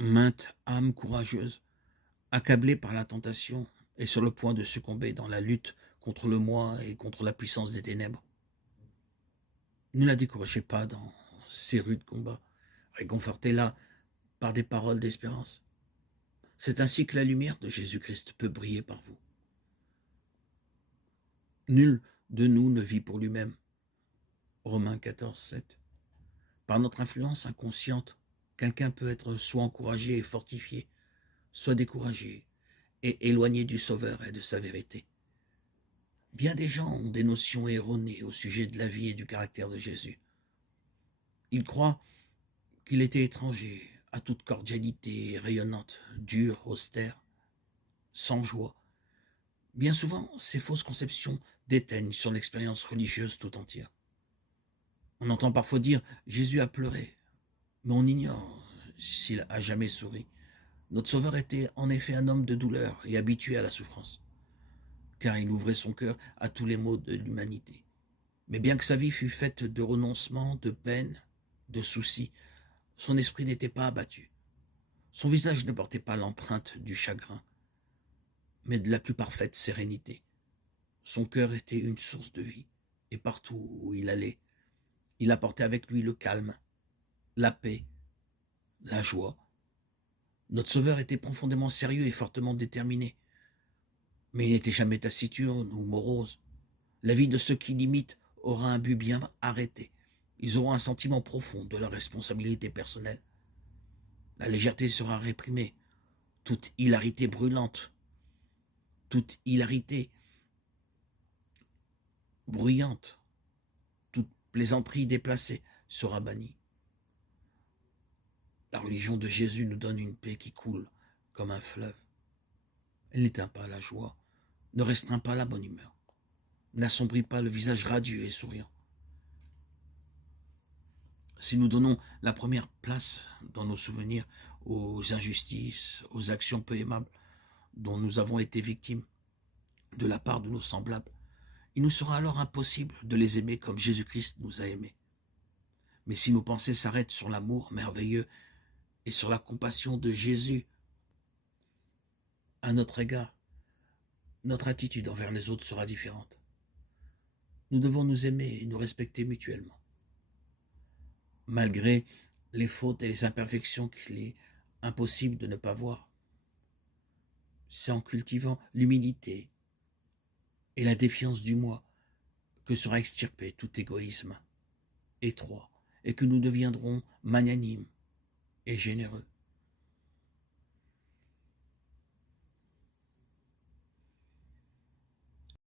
Mainte âme courageuse, accablée par la tentation, est sur le point de succomber dans la lutte contre le moi et contre la puissance des ténèbres. Ne la découragez pas dans ces rudes combats. Réconfortez-la par des paroles d'espérance. C'est ainsi que la lumière de Jésus-Christ peut briller par vous. Nul de nous ne vit pour lui-même. Romains 14, 7. Par notre influence inconsciente, quelqu'un peut être soit encouragé et fortifié, soit découragé et éloigné du Sauveur et de sa vérité. Bien des gens ont des notions erronées au sujet de la vie et du caractère de Jésus. Ils croient qu'il était étranger à toute cordialité rayonnante, dur, austère, sans joie. Bien souvent, ces fausses conceptions déteignent sur l'expérience religieuse tout entière. On entend parfois dire Jésus a pleuré, mais on ignore s'il a jamais souri. Notre Sauveur était en effet un homme de douleur et habitué à la souffrance, car il ouvrait son cœur à tous les maux de l'humanité. Mais bien que sa vie fût faite de renoncements, de peines, de soucis, son esprit n'était pas abattu. Son visage ne portait pas l'empreinte du chagrin, mais de la plus parfaite sérénité. Son cœur était une source de vie, et partout où il allait, il apportait avec lui le calme, la paix, la joie. Notre Sauveur était profondément sérieux et fortement déterminé, mais il n'était jamais taciturne ou morose. La vie de ceux qui l'imitent aura un but bien arrêté. Ils auront un sentiment profond de leur responsabilité personnelle. La légèreté sera réprimée, toute hilarité brûlante, toute hilarité bruyante, toute plaisanterie déplacée sera bannie. La religion de Jésus nous donne une paix qui coule comme un fleuve. Elle n'éteint pas la joie, ne restreint pas la bonne humeur, n'assombrit pas le visage radieux et souriant. Si nous donnons la première place dans nos souvenirs aux injustices, aux actions peu aimables dont nous avons été victimes de la part de nos semblables, il nous sera alors impossible de les aimer comme Jésus-Christ nous a aimés. Mais si nos pensées s'arrêtent sur l'amour merveilleux et sur la compassion de Jésus à notre égard, notre attitude envers les autres sera différente. Nous devons nous aimer et nous respecter mutuellement, malgré les fautes et les imperfections qu'il est impossible de ne pas voir. C'est en cultivant l'humilité et la défiance du moi que sera extirpé tout égoïsme étroit et que nous deviendrons magnanimes et généreux.